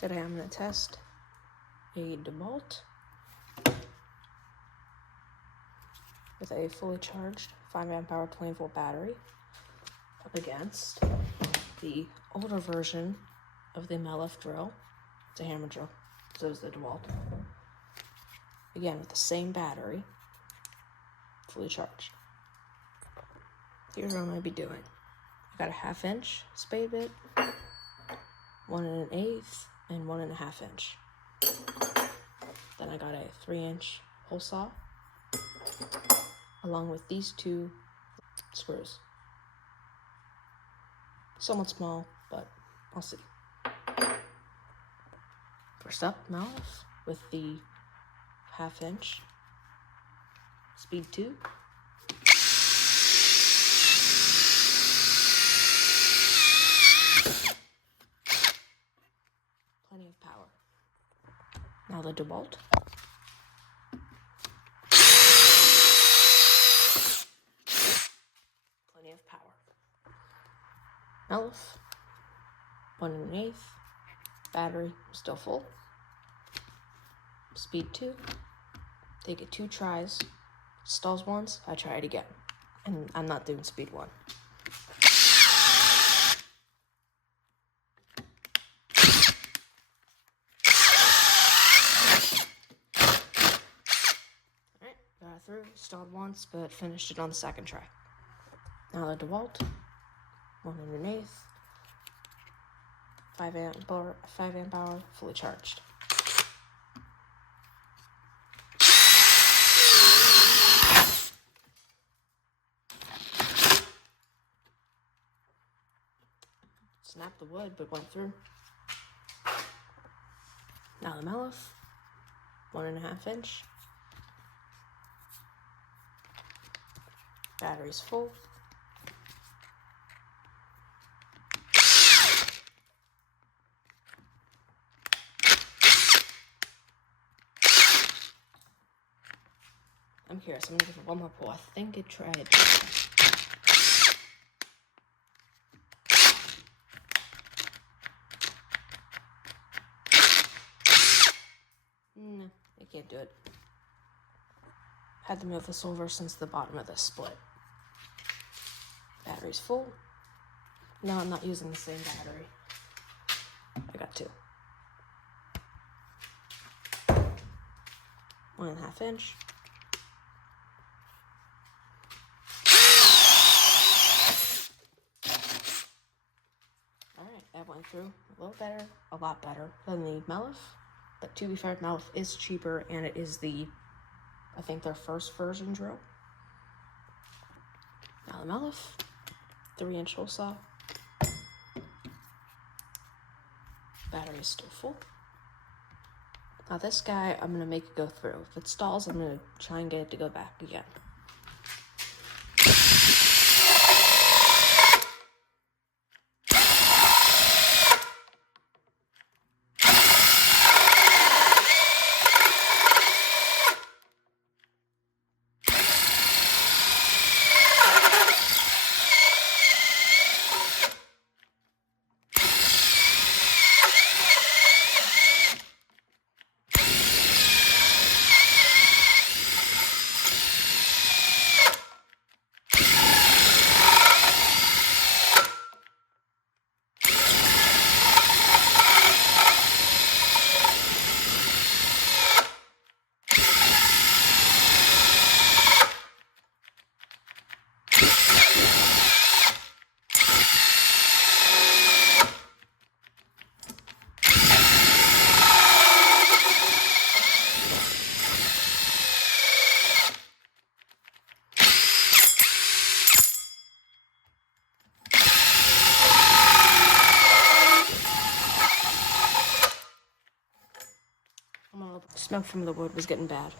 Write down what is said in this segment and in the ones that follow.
Today I'm going to test a Dewalt with a fully charged 5 amp hour 20-volt battery up against the older version of the Mellif drill. It's a hammer drill, so is the Dewalt. Again, with the same battery, fully charged. Here's what I'm going to be doing. I got a 1/2 inch spade bit, 1 1/8, and 1.5 inch. Then I got a 3-inch hole saw, along with these 2 screws. Somewhat small, but I'll see. First up, Mellif with the 1/2 inch speed 2. Plenty of power. Now the Dewalt. Plenty of power. Mellif, 1 1/8. Battery still full. Speed 2. Take it 2 tries. Stalls once, I try it again. And I'm not doing speed 1. Alright, got it through. Stalled once, but finished it on the 2nd try. Now the Dewalt, 1 1/8. 5 amp hour, fully charged. Snapped the wood, but went through. Now the Mellif, 1.5 inch. Battery's full. I'm curious, I'm gonna give it one more pull. I think it tried. No, I can't do it. Had to move this over since the bottom of this split. Battery's full. No, I'm not using the same battery. I got 2. 1.5 inch. Alright, that went through a little better, a lot better than the Mellif. But to be fair, Mellif is cheaper, and it is I think their first version drill. Now the Mellif, 3-inch hole saw. Battery is still full. Now this guy, I'm going to make it go through. If it stalls, I'm going to try and get it to go back again. Smoke from the wood was getting bad.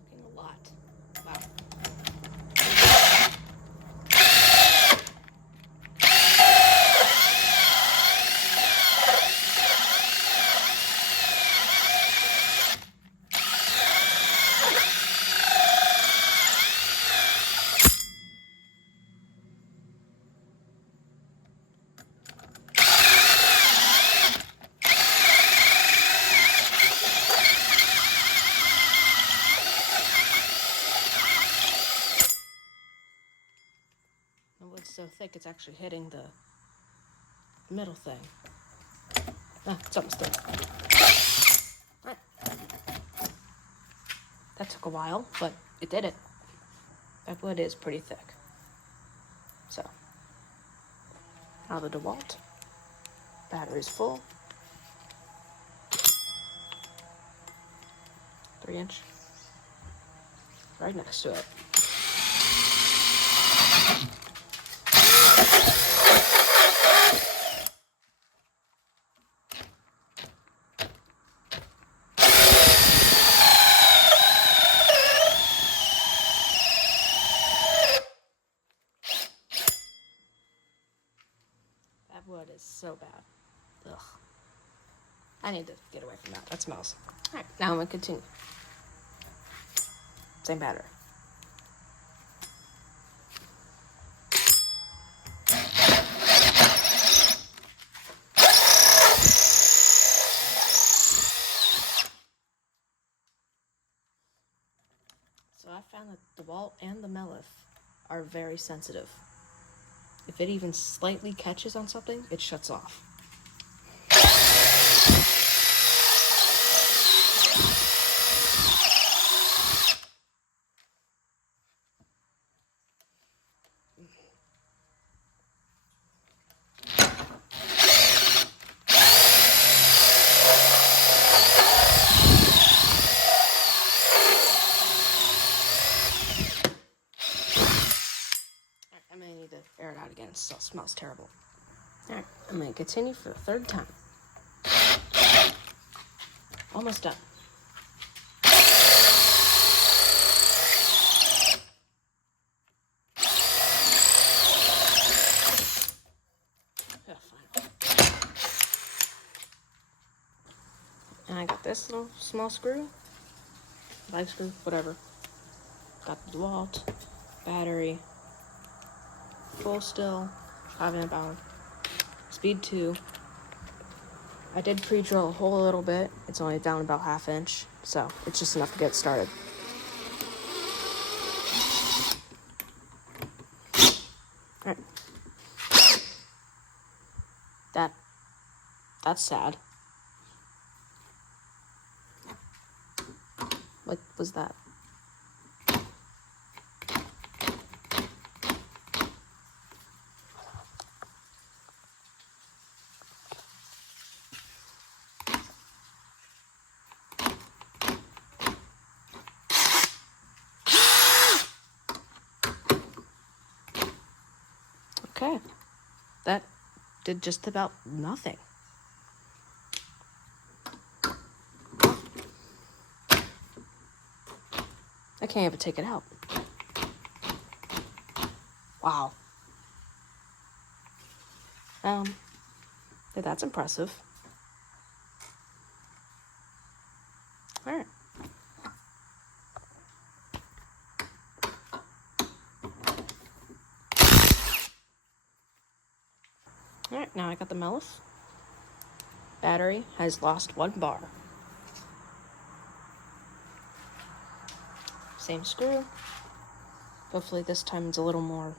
Looking a lot. Wow. The wood's so thick it's actually hitting the middle thing. Ah, it's almost done. Right. That took a while, but it did it. That wood is pretty thick. So, now the Dewalt. Battery's full. 3-inch. Right next to it. That wood is so bad. Ugh. I need to get away from that. That smells. Alright, now I'm gonna continue. Same battery. So I found that the Dewalt and the Mellif are very sensitive. If it even slightly catches on something, it shuts off. I may need to air it out again. It still smells terrible. Alright, I'm going to continue for the third time. Almost done. And I got this little small screw, light screw, whatever. Got the Dewalt, battery, full still, 5 amp hour, speed 2. I did pre-drill a hole a little bit. It's only down about 1/2 inch, so it's just enough to get started. All right. That's sad. What was that? Okay, that did just about nothing. I can't even take it out. Wow. That's impressive. All right. All right, now I got the Mellif. Battery has lost 1 bar. Same screw. Hopefully this time it's a little more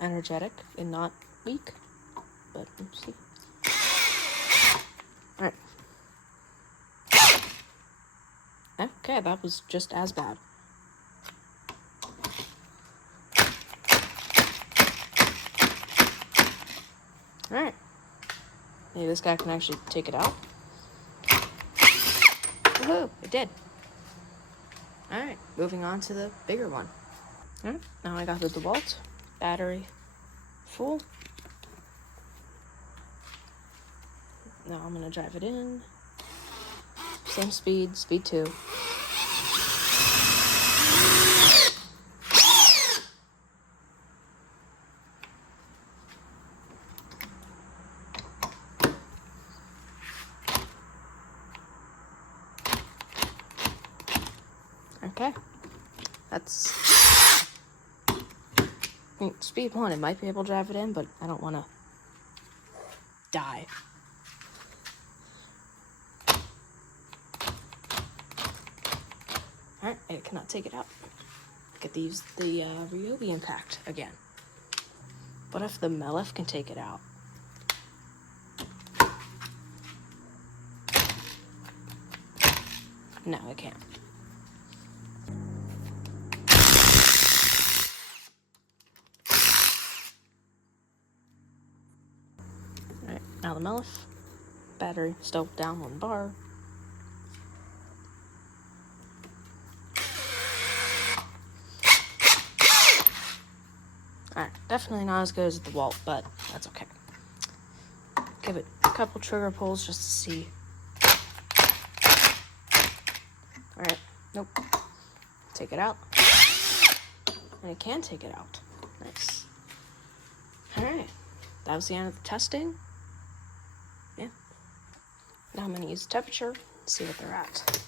energetic and not weak. But we'll see. Alright. Okay, that was just as bad. Alright. Maybe this guy can actually take it out. Woohoo! It did. Alright, moving on to the bigger one. Alright, now I got the Dewalt. Battery full. Now I'm gonna drive it in. Same speed, speed 2. That's... I mean, speed 1, it might be able to drive it in, but I don't want to die. Alright, it cannot take it out. I get to use the Ryobi impact again. What if the Mellif can take it out? No, it can't. Alright, now the Mellif. Battery still down 1 bar. Alright, definitely not as good as the Dewalt, but that's okay. Give it a couple trigger pulls just to see. Alright, nope. Take it out. And it can take it out. Nice. Alright, that was the end of the testing. Yeah. Now I'm going to use temperature, see what they're at.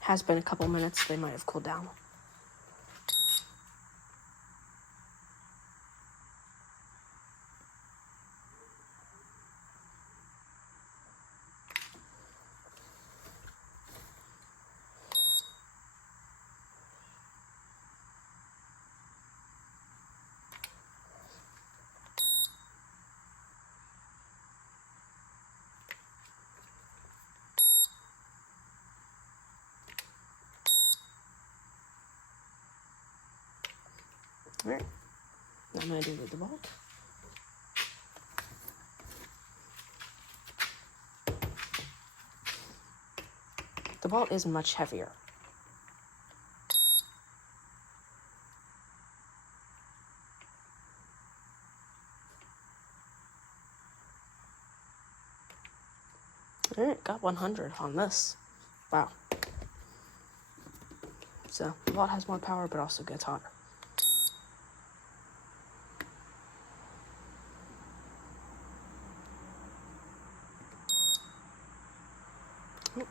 Has been a couple minutes, they might have cooled down. Alright, now I'm going to do the Dewalt. The Dewalt is much heavier. Alright, got 100 on this. Wow. So, the Dewalt has more power, but also gets hotter.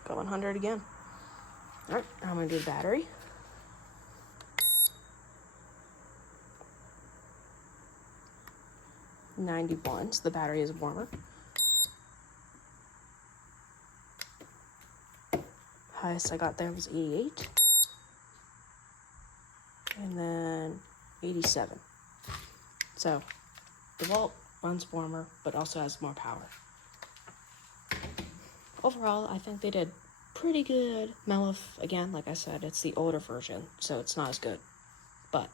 Got 100 again. Alright, now I'm going to do the battery. .91, so the battery is warmer. Highest I got there was 88. And then 87. So, the Dewalt runs warmer, but also has more power. Overall, I think they did pretty good. Mellif, again, like I said, it's the older version, so it's not as good. But,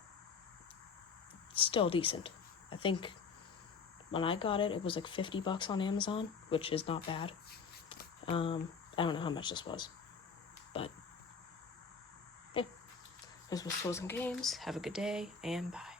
still decent. I think when I got it, it was like $50 on Amazon, which is not bad. I don't know how much this was. But, yeah. This was Tools and Games. Have a good day, and bye.